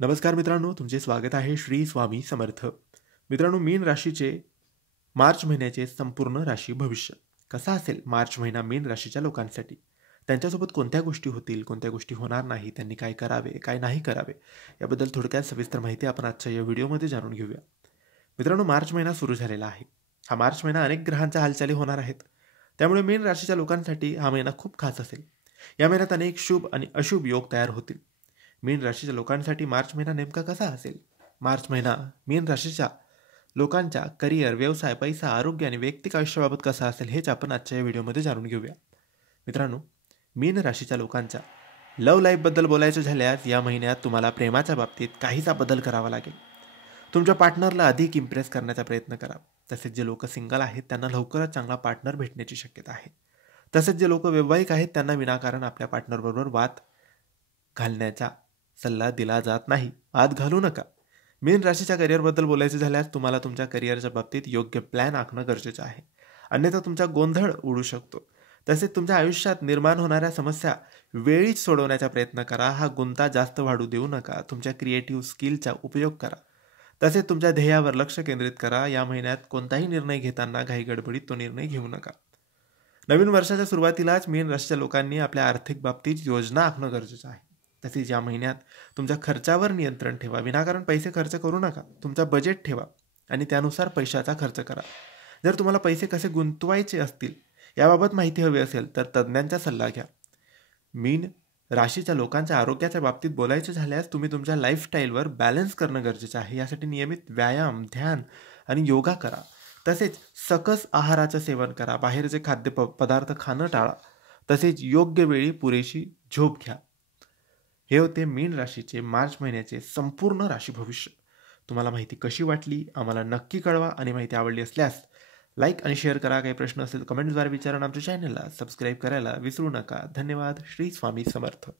नमस्कार मित्रांनो, तुमचे स्वागत आहे श्री स्वामी समर्थ. मित्रांनो, मीन राशीचे मार्च महिन्याचे संपूर्ण राशी भविष्य कसा असेल मार्च महिना मीन राशीच्या लोकांसाठी. त्यांच्यासोबत कोणत्या गोष्टी होतील, कोणत्या गोष्टी होणार नाही, त्यांनी काय करावे, काय नाही करावे, याबद्दल थोडक्यात सविस्तर माहिती आपण आजच्या या व्हिडिओमध्ये जाणून घेऊया. मित्रांनो, मार्च महिना सुरू झालेला आहे. हा मार्च महिना अनेक ग्रहांच्या हालचाली होणार आहेत. त्यामुळे मीन राशीच्या लोकांसाठी हा महिना खूप खास असेल. या महिन्यात अनेक शुभ आणि अशुभ योग तयार होतील. मीन राशीच्या लोकांसाठी मार्च महिना नेमका कसा असेल? मार्च महिना मीन राशीच्या लोकांच्या करिअर, व्यवसाय, पैसा, आरोग्य आणि वैयक्तिक आयुष्याबाबत कसा असेल हेच आपण आजच्या या व्हिडिओमध्ये जाणून घेऊया. मित्रांनो, मीन राशीच्या लोकांच्या लव्ह लाईफबद्दल बोलायचं झाल्यास या महिन्यात तुम्हाला प्रेमाच्या बाबतीत काहीसा बदल करावा लागेल. तुमच्या पार्टनरला अधिक इम्प्रेस करण्याचा प्रयत्न करा. तसेच जे लोक सिंगल आहेत त्यांना लवकरच चांगला पार्टनर भेटण्याची शक्यता आहे. तसेच जे लोक वैवाहिक आहेत त्यांना विनाकारण आपल्या पार्टनरबरोबर वाद घालण्याचा सल्ला दिला जात नाही. वाद घालू नका. मीन राशीच्या करिअरबद्दल बोलायचं झाल्यास तुम्हाला तुमच्या करिअरच्या बाबतीत योग्य प्लॅन आखणं गरजेचं आहे. अन्यथा तुमचा गोंधळ उडू शकतो. तसेच तुमच्या आयुष्यात निर्माण होणाऱ्या समस्या वेळीच सोडवण्याचा प्रयत्न करा. हा गुंता जास्त वाढू देऊ नका. तुमच्या क्रिएटिव्ह स्किलचा उपयोग करा. तसेच तुमच्या ध्येयावर लक्ष केंद्रित करा. या महिन्यात कोणताही निर्णय घेताना घाईगडबडीत तो निर्णय घेऊ नका. नवीन वर्षाच्या सुरुवातीलाच मीन राशीच्या लोकांनी आपल्या आर्थिक बाबतीत योजना आखणं गरजेचं आहे. तसेच या महिन्यात तुमच्या खर्चावर नियंत्रण ठेवा. विनाकारण पैसे खर्च करू नका. तुमचा बजेट ठेवा आणि त्यानुसार पैशाचा खर्च करा. जर तुम्हाला पैसे कसे गुंतवायचे असतील याबाबत माहिती हवी असेल तर तज्ज्ञांचा सल्ला घ्या. मीन राशीच्या लोकांच्या आरोग्याच्या बाबतीत बोलायचे झाल्यास तुम्ही तुमच्या लाईफस्टाईलवर बॅलन्स करणं गरजेचं आहे. यासाठी नियमित व्यायाम, ध्यान आणि योगा करा. तसेच सकस आहाराचं सेवन करा. बाहेरचे खाद्यपदार्थ खाणं टाळा. तसेच योग्य वेळी पुरेशी झोप घ्या. हे होते मीन राशीचे मार्च महिन्याचे संपूर्ण राशी भविष्य. तुम्हाला माहिती कशी वाटली आम्हाला नक्की कळवा आणि माहिती आवडली असल्यास लाईक आणि शेअर करा. काही प्रश्न असेल कमेंटद्वारे विचारा. आमच्या चॅनलला सबस्क्राईब करायला विसरू नका. धन्यवाद. श्री स्वामी समर्थ.